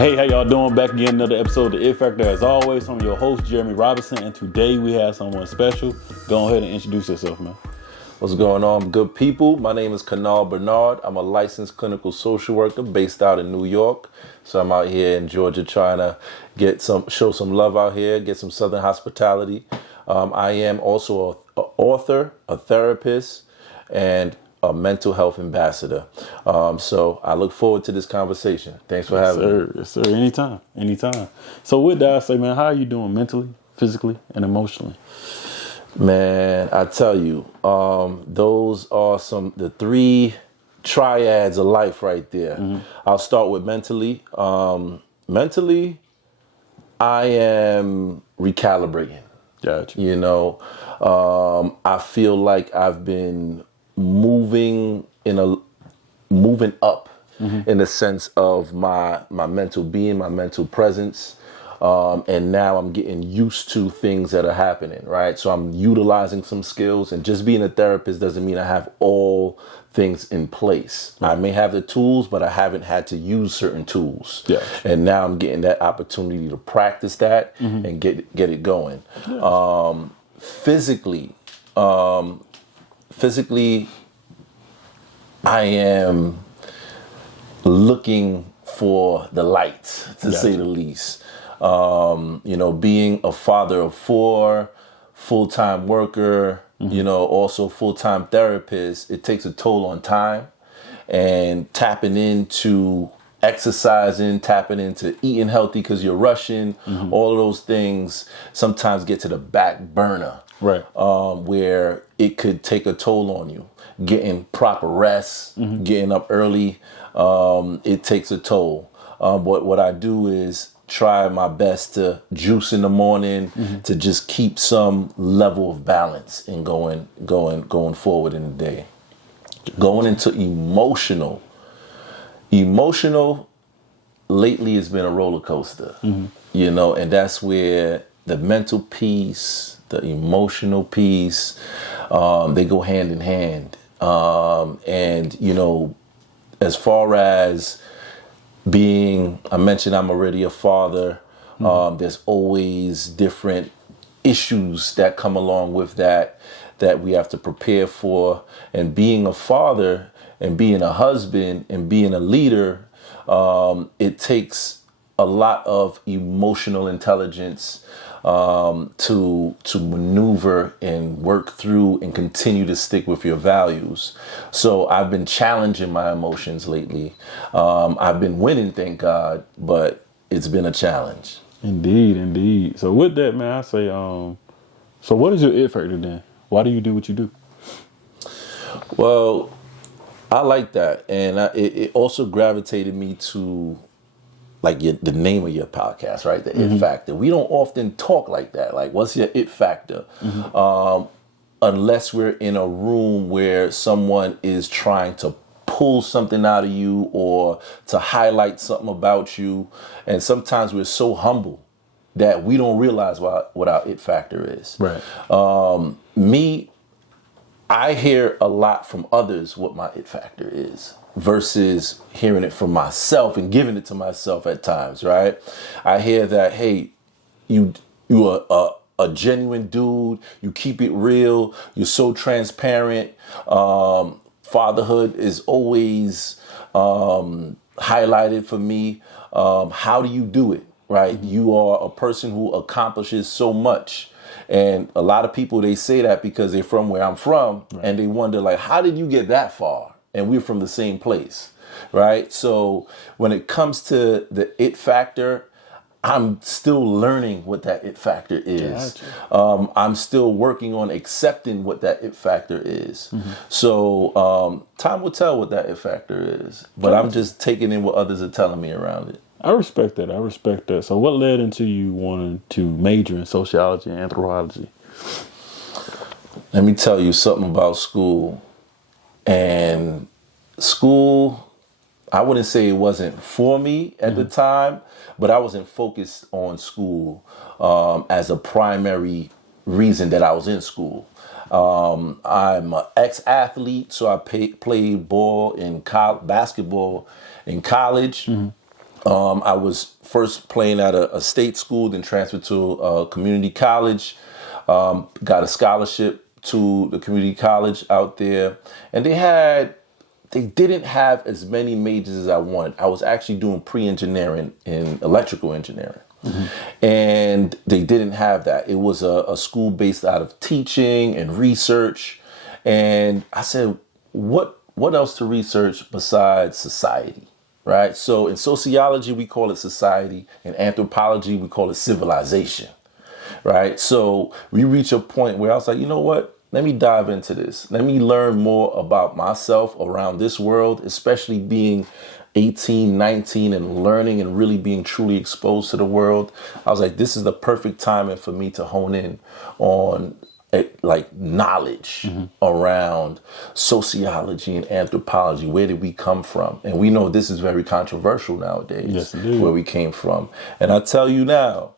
Hey, how y'all doing? Back again, another episode of The It Factor. As always, I'm your host, Jeremy Robinson, and today we have someone special. Go ahead and introduce yourself, man. What's going on, good people? My name is Kenald Bernard. I'm a licensed clinical social worker based out in New York. So I'm out here in Georgia trying to show some love out here, get some Southern hospitality. I am also an author, a therapist, and a mental health ambassador. So I look forward to this conversation. Thanks for having me. Yes, sir. Anytime. So with that, I say, man, how are you doing mentally, physically, and emotionally? Man, I tell you, those are the three triads of life right there. Mm-hmm. I'll start with mentally. Mentally, I am recalibrating. Gotcha. You know, I feel like I've been moving up in the sense of my mental being, my mental presence. And now I'm getting used to things that are happening, right? So I'm utilizing some skills, and just being a therapist doesn't mean I have all things in place. Right. I may have the tools, but I haven't had to use certain tools. Yeah. And now I'm getting that opportunity to practice that and get it going. Yeah. Physically, I am looking for the light, to say the least. Being a father of 4, full-time worker, also full-time therapist, it takes a toll on time, and tapping into exercising, tapping into eating healthy because you're rushing, all of those things sometimes get to the back burner, right? Where it could take a toll on you. Getting proper rest, getting up early, it takes a toll. But what I do is try my best to juice in the morning to just keep some level of balance and going forward in the day. Going into emotional lately has been a roller coaster, and that's where the mental piece, the emotional piece, they go hand in hand. As far as I mentioned I'm already a father. There's always different issues that come along with that we have to prepare for. And being a father and being a husband and being a leader, it takes a lot of emotional intelligence to maneuver and work through and continue to stick with your values. So I've been challenging my emotions lately. I've been winning, thank God, but it's been a challenge. Indeed. So with that, man, I say, so what is your it factor then? Why do you do what you do? Well, I like that. And it also gravitated me to the name of your podcast, right? The it factor. We don't often talk like that. Like, what's your it factor? Unless we're in a room where someone is trying to pull something out of you or to highlight something about you. And sometimes we're so humble that we don't realize what our it factor is. Right. I hear a lot from others what my it factor is versus hearing it from myself and giving it to myself at times, right? I hear that, hey, you are a genuine dude, you keep it real, you're so transparent, fatherhood is always highlighted for me. How do you do it, right? You are a person who accomplishes so much. And a lot of people, they say that because they're from where I'm from, right. And they wonder, like, how did you get that far? And we're from the same place, right? So when it comes to the it factor, I'm still learning what that it factor is. Gotcha. I'm still working on accepting what that it factor is. So time will tell what that it factor is. But I'm just taking in what others are telling me around it. I respect that. So what led into you wanting to major in sociology and anthropology? Let me tell you something about school. And school, I wouldn't say it wasn't for me at the time, but I wasn't focused on school as a primary reason that I was in school. I'm an ex-athlete, so I played basketball in college. I was first playing at a state school, then transferred to a community college. Got a scholarship to the community college out there, and they didn't have as many majors as I wanted. I was actually doing pre-engineering in electrical engineering. And they didn't have that. It was a school based out of teaching and research. And I said, what else to research besides society, right? So in sociology, we call it society. In anthropology, we call it civilization, right? So we reach a point where I was like, you know what? Let me dive into this. Let me learn more about myself around this world, especially being 18, 19 and learning and really being truly exposed to the world. I was like, this is the perfect timing for me to hone in on like knowledge around sociology and anthropology. Where did we come from? And we know this is very controversial nowadays. Yes, indeed. Where we came from. And I tell you now,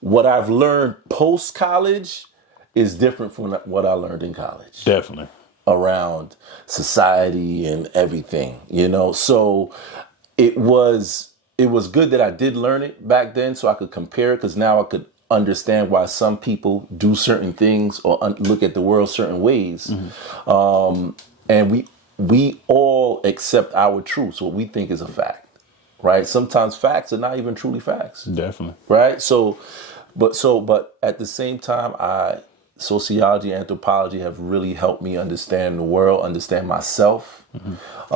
what I've learned post-college is different from what I learned in college. Definitely. Around society and everything, so it was good that I did learn it back then so I could compare it, because now I could understand why some people do certain things or look at the world certain ways. And we all accept our truths, what we think is a fact, right? Sometimes facts are not even truly facts. Definitely. Right. But at the same time, sociology and anthropology have really helped me understand the world, understand myself,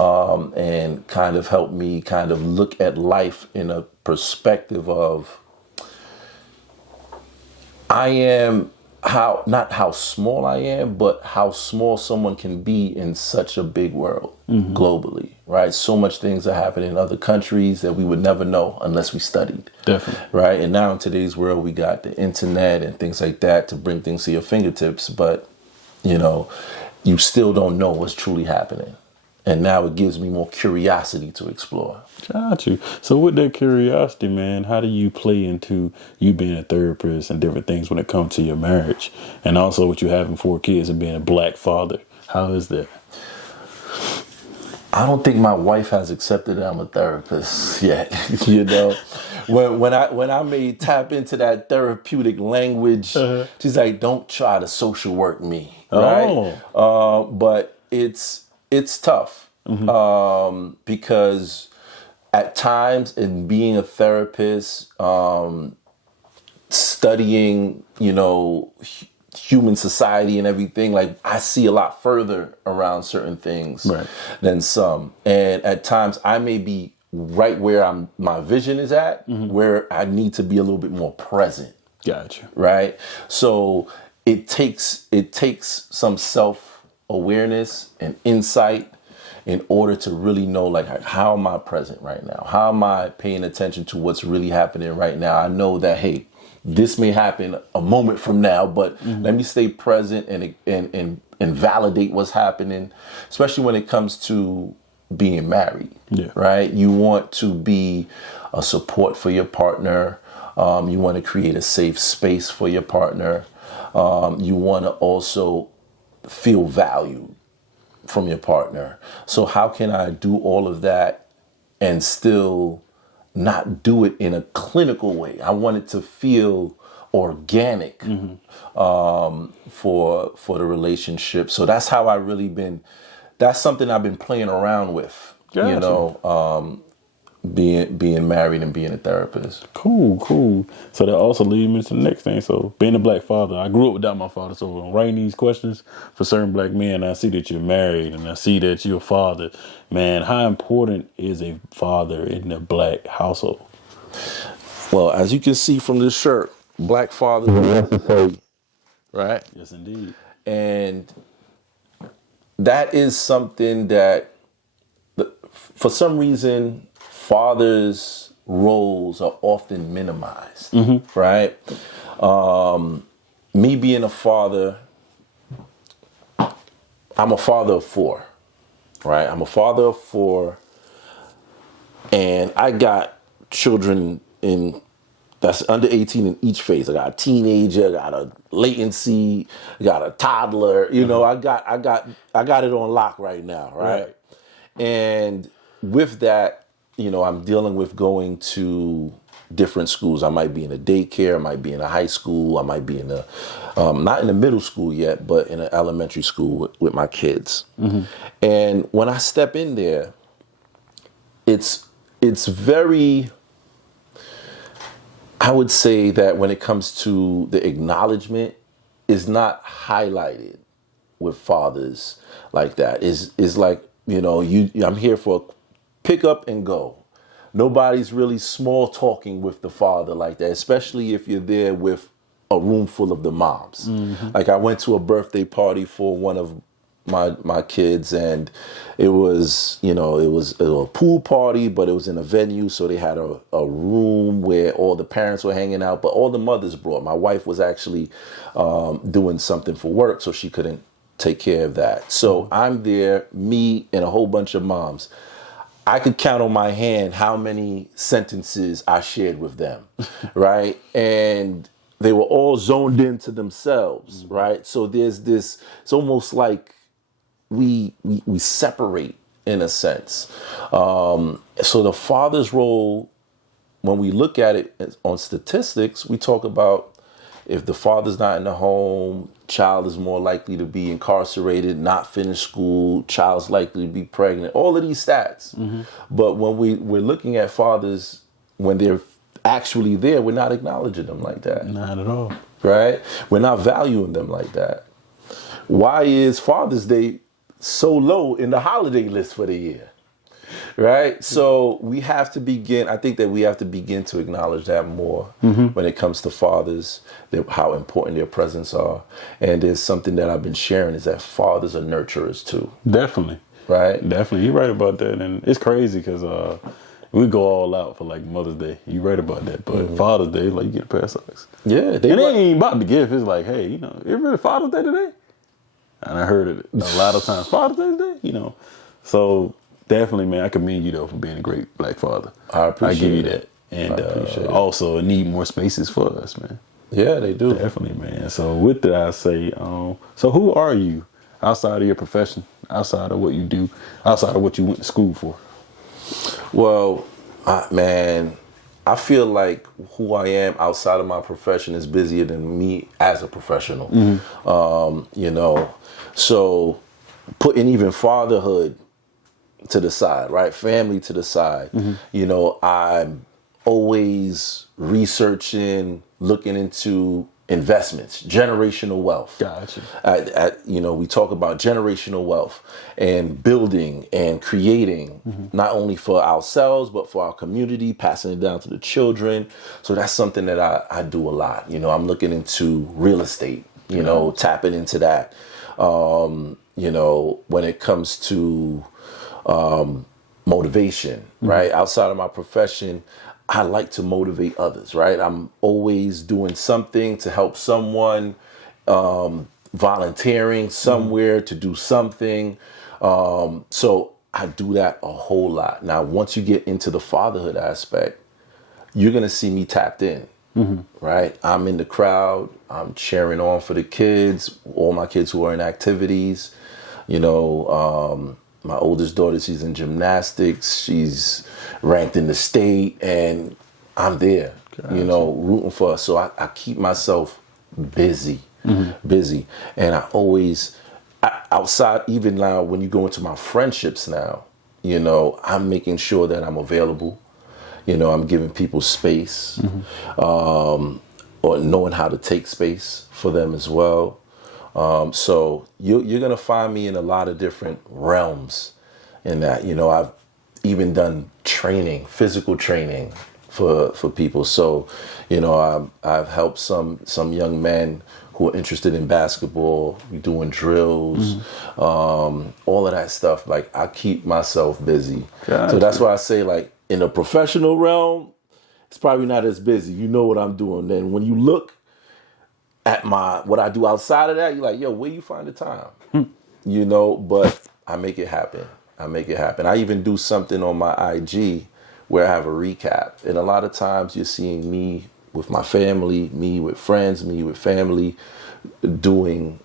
and kind of helped me kind of look at life in a perspective of not how small I am, but how small someone can be in such a big world globally, right? So much things are happening in other countries that we would never know unless we studied. Definitely. Right? And now in today's world, we got the internet and things like that to bring things to your fingertips, but, you still don't know what's truly happening. And now it gives me more curiosity to explore. Got you. So with that curiosity, man, how do you play into you being a therapist and different things when it comes to your marriage? And also with you having 4 kids and being a black father. How is that? I don't think my wife has accepted that I'm a therapist yet. When I may tap into that therapeutic language, she's like, don't try to social work me. Right? But it's tough because at times in being a therapist, studying, human society and everything, like I see a lot further around certain things than some. And at times I may be right where my vision is at, where I need to be a little bit more present. Gotcha. Right. So it takes some self-awareness and insight in order to really know, like, how am I present right now? How am I paying attention to what's really happening right now? I know that, hey, this may happen a moment from now, but let me stay present and validate what's happening, especially when it comes to being married, right? You want to be a support for your partner. You want to create a safe space for your partner. You want to also feel valued from your partner. So how can I do all of that and still not do it in a clinical way? I want it to feel organic for the relationship. So that's how I really that's something I've been playing around with, being married and being a therapist. Cool. So that also leads me to the next thing. So being a black father, I grew up without my father. So I'm writing these questions for certain black men. I see that you're married and I see that you're a father. Man, how important is a father in a black household? Well, as you can see from this shirt, black fathers are necessary, right? Yes, indeed. And that is something that, for some reason, fathers' roles are often minimized, right? Me being a father, I'm a father of 4, right? I'm a father of 4, and I got children that's under 18 in each phase. I got a teenager, I got a latency, I got a toddler. I got it on lock right now, right? And with that, I'm dealing with going to different schools. I might be in a daycare, I might be in a high school, I might be in a, not in a middle school yet, but in an elementary school with my kids. And when I step in there, it's very, I would say that when it comes to the acknowledgement, is not highlighted with fathers like that. Is like, I'm here for a pick up and go. Nobody's really small talking with the father like that, especially if you're there with a room full of the moms. Like I went to a birthday party for one of my kids, and it was a pool party, but it was in a venue, so they had a room where all the parents were hanging out, but all the mothers brought. My wife was actually doing something for work, so she couldn't take care of that. So I'm there, me and a whole bunch of moms. I could count on my hand how many sentences I shared with them, right? And they were all zoned into themselves, right? So there's this, it's almost like we separate in a sense. So the father's role, when we look at it on statistics, we talk about if the father's not in the home, child is more likely to be incarcerated, not finish school, child's likely to be pregnant, all of these stats. But when we're looking at fathers, when they're actually there, we're not acknowledging them like that. Not at all. Right? We're not valuing them like that. Why is Father's Day so low in the holiday list for the year? Right? So we have to begin, I think that we have to begin to acknowledge that more when it comes to fathers, how important their presence are. And there's something that I've been sharing is that fathers are nurturers too. Definitely. Right? Definitely. You're right about that. And it's crazy because we go all out for like Mother's Day. You're right about that. But Father's Day, like you get a pair of socks. Yeah. And they ain't about to give. It's like, hey, it really Father's Day today? And I heard it a lot of times. Father's Day today? So definitely, man, I commend you though for being a great black father. I appreciate I give you it. that. And I appreciate it. also need more spaces for us, man. Yeah, they do. Definitely, man. So with that, I say, so who are you outside of your profession, outside of what you do, outside of what you went to school for? Well, man, I feel like who I am outside of my profession is busier than me as a professional. So putting even fatherhood to the side, right? Family to the side. I'm always researching, looking into investments, generational wealth. Gotcha. We talk about generational wealth and building and creating, not only for ourselves, but for our community, passing it down to the children. So that's something that I do a lot. I'm looking into real estate, tapping into that. When it comes to motivation, right? Outside of my profession, I like to motivate others, right? I'm always doing something to help someone, volunteering somewhere to do something. So I do that a whole lot. Now, once you get into the fatherhood aspect, you're going to see me tapped in, right? I'm in the crowd. I'm cheering on for the kids, all my kids who are in activities. My oldest daughter, she's in gymnastics. She's ranked in the state, and I'm there, rooting for her. So I keep myself busy. And I always, outside, even now, when you go into my friendships now, I'm making sure that I'm available. I'm giving people space, or knowing how to take space for them as well. So you're going to find me in a lot of different realms in that. I've even done training, physical training for people. So, I've helped some young men who are interested in basketball, doing drills, all of that stuff. Like, I keep myself busy. Gotcha. So that's why I say, like, in the professional realm, it's probably not as busy. You know what I'm doing. Then when you look at what I do outside of that, you're like, yo, where you find the time? But I make it happen. I even do something on my IG where I have a recap. And a lot of times you're seeing me with my family, me with friends, me with family, doing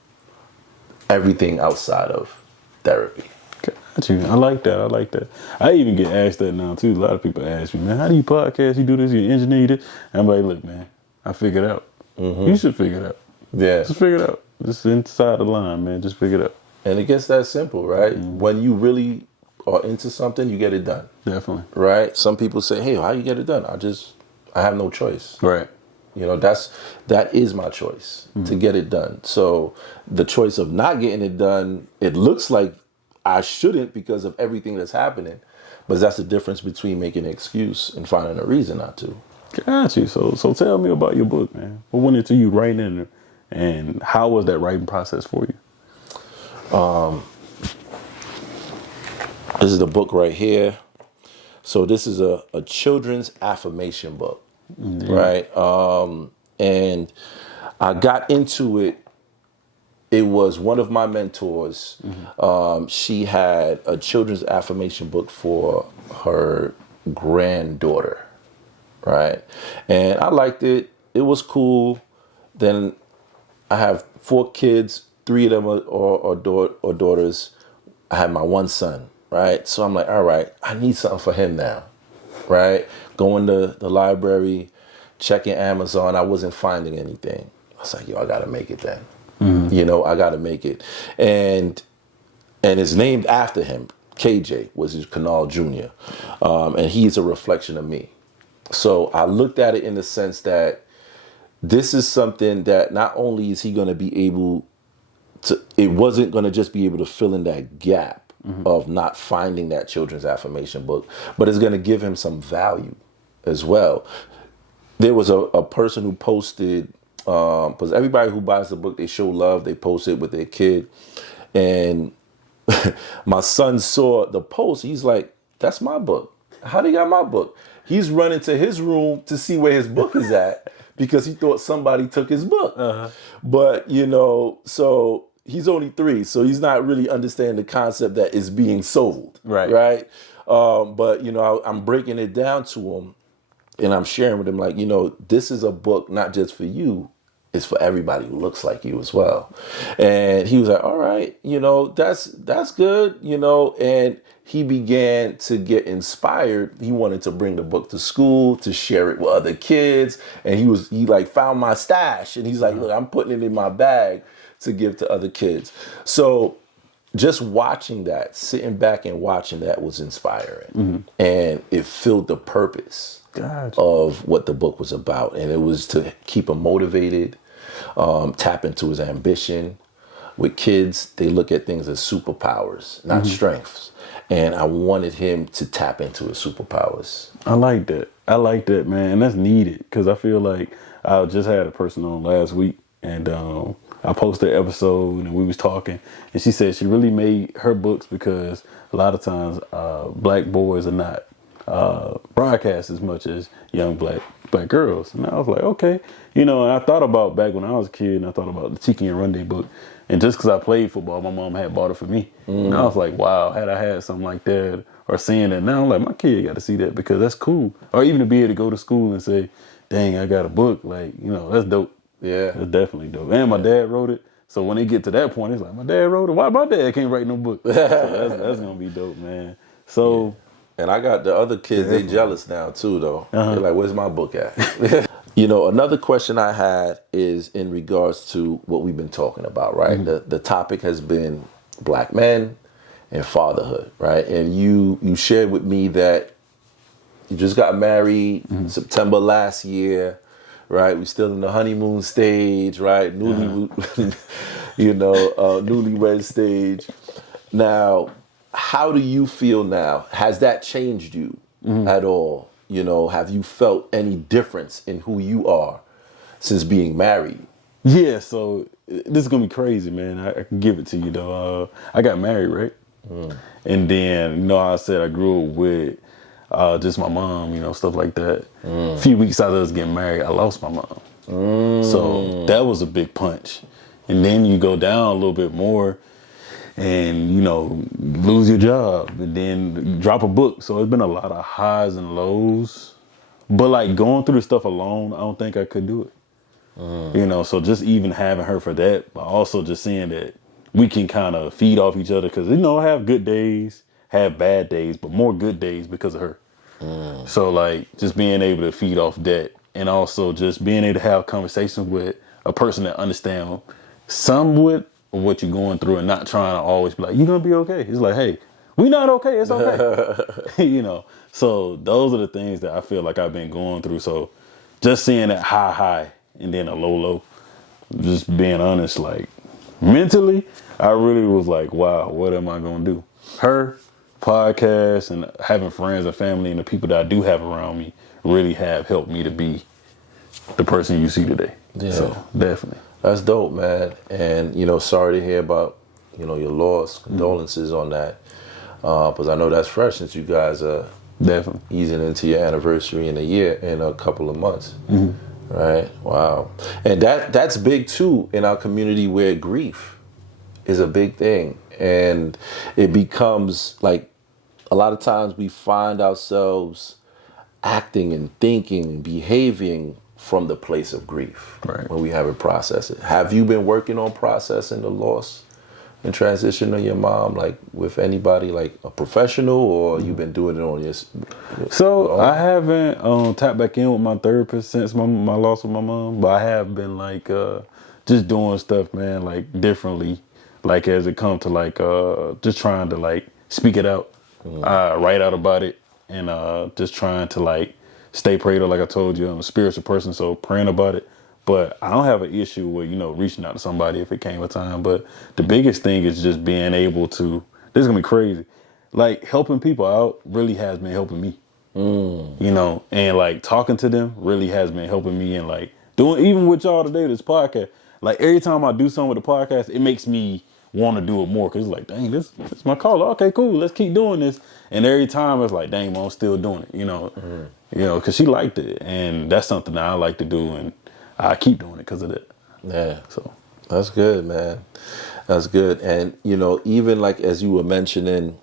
everything outside of therapy. Got you. I like that. I like that. I even get asked that now too. A lot of people ask me, man, how do you podcast? You do this? You engineer this? And I'm like, look, man, I figured it out. You should figure it out. Yeah. Just figure it out. Just inside the line, man. Just figure it out. And it gets that simple, right? When you really are into something, you get it done. Definitely. Right? Some people say, hey, how you get it done? I have no choice. Right. You know, that is my choice to get it done. So the choice of not getting it done, it looks like I shouldn't because of everything that's happening. But that's the difference between making an excuse and finding a reason not to. Got you. So tell me about your book, man. What went into you writing it, and how was that writing process for you? This is the book right here. So this is a children's affirmation book, right? And I got into it. It was one of my mentors. She had a children's affirmation book for her granddaughter, right? And I liked it. It was cool. Then I have 4 kids. 3 of them are daughters. I had my one son, right? So I'm like, all right, I need something for him now, right? Going to the library, checking Amazon. I wasn't finding anything. I was like, yo, I got to make it then. You know, I got to make it. And it's named after him. KJ was his Kenald Jr. And he's a reflection of me. So I looked at it in the sense that this is something that not only is he going to be able to, it wasn't going to just be able to fill in that gap of not finding that children's affirmation book, but it's going to give him some value as well. There was a person who posted, because everybody who buys the book, they show love, they post it with their kid. And my son saw the post. He's like, that's my book. How they got my book? He's running to his room to see where his book is at because he thought somebody took his book. But, you know, so he's only 3, so he's not really understanding the concept that it's being sold. Right. But, you know, I'm breaking it down to him and I'm sharing with him, like, you know, this is a book not just for you. It's for everybody who looks like you as well. And he was like, all right, you know, that's good, you know, and he began to get inspired. He wanted to bring the book to school, to share it with other kids. And he like found my stash and he's like, look, I'm putting it in my bag to give to other kids. So just watching that, sitting back and watching that was inspiring. And it filled the purpose of what the book was about. And it was to keep him motivated, tap into his ambition. With kids, they look at things as superpowers, not strengths. And I wanted him to tap into his superpowers. I like that. I like that, man. And that's needed because I feel like I just had a person on last week and I posted an episode and we was talking and she said she really made her books because a lot of times black boys are not broadcast as much as young black girls. And I was like, okay. You know, and I thought about back when I was a kid and I thought about the Tiki and Runde book. And just because I played football, my mom had bought it for me. And I was like, wow, had I had something like that or seeing that now, I'm like, my kid got to see that because that's cool. Or even to be able to go to school and say, dang, I got a book. Like, you know, that's dope. Yeah. That's definitely dope. And my dad wrote it. So when they get to that point, it's like, my dad wrote it. Why my dad can't write no book? So that's going to be dope, man. So. And I got the other kids, they jealous now too, though. They're like, where's my book at? You know, another question I had is in regards to what we've been talking about, right? The topic has been black men and fatherhood, right? And you shared with me that you just got married September last year, right? We're still in the honeymoon stage, right? Newlywed stage. Now, how do you feel now? Has that changed you at all? You know, have you felt any difference in who you are since being married? Yeah, so this is going to be crazy, man. I can give it to you, though. I got married, right? And then, you know, I said I grew up with just my mom, you know, stuff like that. A few weeks after us getting married, I lost my mom. So that was a big punch. And then you go down a little bit more and, you know, lose your job and then drop a book. So it's been a lot of highs and lows. But like going through the stuff alone, I don't think I could do it. You know, so just even having her for that, but also just seeing that we can kind of feed off each other because, I have good days, have bad days, but more good days because of her. So like just being able to feed off that, and also just being able to have conversations with a person that understands somewhat of what you're going through and not trying to always be like, you're going to be okay. It's like, hey, we not okay. It's okay. So those are the things that I feel like I've been going through. So just seeing that high and then a low, just being honest, like mentally, I really was like, wow, what am I going to do? Her podcast and having friends and family and the people that I do have around me really have helped me to be the person you see today. Yeah. So definitely. That's dope, man. And, sorry to hear about, your loss. Condolences on that. Because I know that's fresh since you guys are definitely easing into your anniversary in a couple of months. Right? Wow. And that's big too in our community where grief is a big thing. And it becomes like a lot of times we find ourselves acting and thinking and behaving from the place of grief when we haven't processed it. Have you been working on processing the loss and transition of your mom, like with anybody, like a professional, or you've been doing it on your So I haven't tapped back in with my therapist since my loss of my mom, but I have been like just doing stuff, man, like differently, like as it comes to like just trying to like speak it out, write out about it, and just trying to like stay prayed up. Like I told you, I'm a spiritual person, so praying about it. But I don't have an issue with, reaching out to somebody if it came a time. But the biggest thing is just being able to, this is going to be crazy, like helping people out really has been helping me, and like talking to them really has been helping me, and like doing, even with y'all today, this podcast, like every time I do something with the podcast, it makes me want to do it more. Cause it's like, dang, this is my call. Okay, cool. Let's keep doing this. And every time it's like, dang, I'm still doing it, cause she liked it. And that's something that I like to do. And I keep doing it because of that. Yeah. So that's good, man. That's good. And, even like as you were mentioning,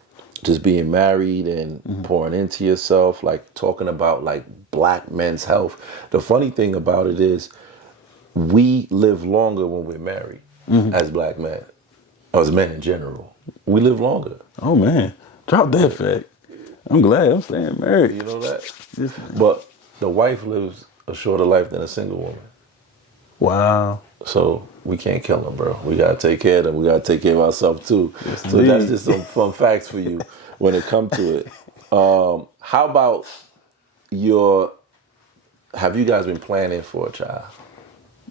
just being married and pouring into yourself, like talking about like black men's health. The funny thing about it is we live longer when we're married as black men, or as men in general. We live longer. Oh, man. Drop that fact. I'm glad I'm staying married. You know that? But the wife lives a shorter life than a single woman. Wow. So we can't kill them, bro. We got to take care of them. We got to take care of ourselves too. Yes, so that's just some fun facts for you when it comes to it. How about have you guys been planning for a child?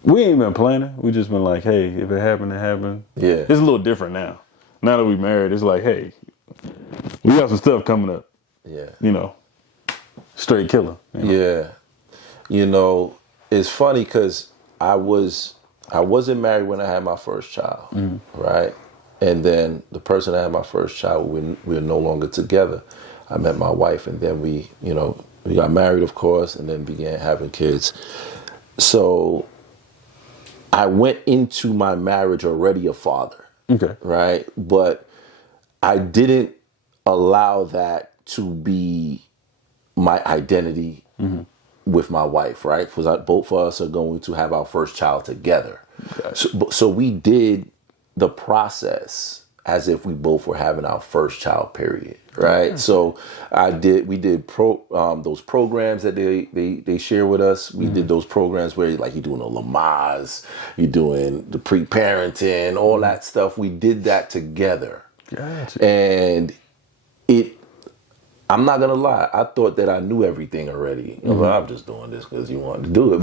We ain't been planning. We just been like, hey, if it happened, it happened. Yeah. It's a little different now. Now that we married, it's like, hey, we got some stuff coming up. Yeah. Straight killer. Yeah. It's funny because I wasn't married when I had my first child, right? And then the person I had my first child, we were no longer together. I met my wife, and then we got married, of course, and then began having kids. So I went into my marriage already a father, right? But I didn't allow that to be my identity with my wife, right? Because both of us are going to have our first child together. So we did the process as if we both were having our first child, period, right? So we did those programs that they share with us. We did those programs where like you're doing a Lamaze, you're doing the pre-parenting, all that stuff. We did that together. Gotcha. And I'm not gonna lie, I thought that I knew everything already. I'm just doing this because you wanted to do it.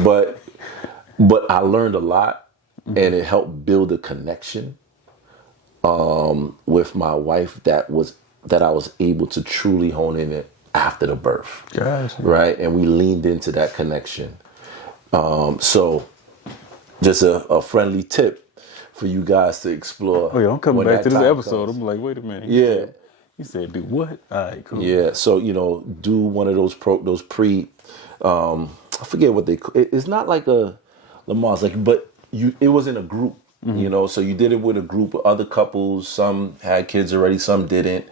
But I learned a lot, and it helped build a connection with my wife that I was able to truly hone in it after the birth. Gotcha. Right? And we leaned into that connection. So just a friendly tip for you guys to explore. Oh yeah, I'm coming back to this episode. Comes. I'm like, wait a minute. He said, do what? All right, cool. Yeah, so do one of those I forget what they. It's not like a Lamaze, but it was in a group. So you did it with a group of other couples. Some had kids already, some didn't,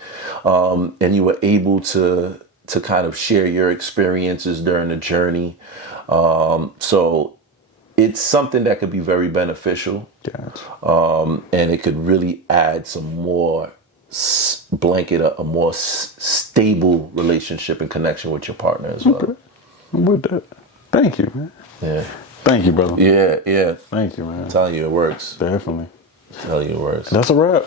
and you were able to kind of share your experiences during the journey. So it's something that could be very beneficial. Gotcha. And it could really add some more blanket, a more stable relationship and connection with your partner as well. Okay. I'm with that. Thank you, man. Yeah. Thank you, brother. Yeah, yeah. Thank you, man. I'm telling you, it works. Definitely. I'm telling you, it works. That's a wrap.